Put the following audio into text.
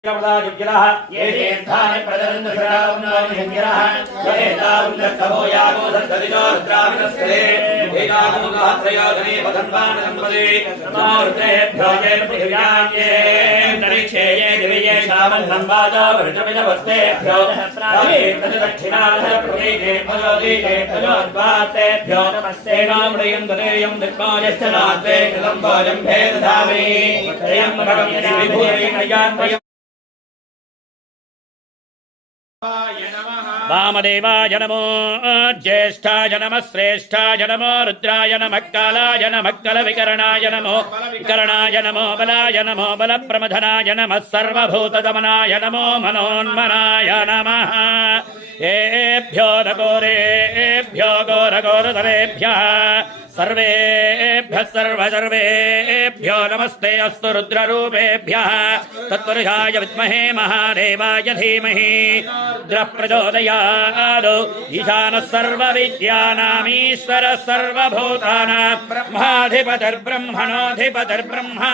ये तीर्थानि प्रददन्तु शरावन्नानिहङ्गिरः येतावुल्लक्तमो यागो सन्तदिनो रुद्राविनस्ते एकामुगात्रयोजने वदन्वानसम्पदे नमोरुद्रेभ्यो ये पृथिव्यान्ये नरिक्षे ये दिव्ये शामन्नं वाचा वृषमिदवस्तेभ्यो दक्षिणाधप्रदेशे भजोदीशे भजोद्वातेभ्यो नमस्ते नाम्रयं ददेयं दिक्मायश्च नास्ते कृतं भोजं भेदधामि त्रयं विभूतिनयान्वयम् वामदेवाय नमो ज्येष्ठाय नमः श्रेष्ठाय नमो रुद्राय नमः कालाय नमः कलविकरणाय नमो विकरणाय नमो बलाय नमो बलप्रमथनाय नमः सर्वभूतदमनाय नमो मनोन्मनाय नमः एभ्यो घोरेभ्यो घोरघोरधरेभ्यः सर्वेभ्यः सर्वेभ्यो नमस्ते अस्तु रुद्ररूपेभ्यः तत्पुरुषाय विद्महे महादेवाय धीमहि रुद्रः प्रचोदयात् ईशानः सर्वविद्यानामीश्वरः सर्वभूतानां ब्रह्माधिपतिर्ब्रह्मणोऽधिपतिर्ब्रह्मा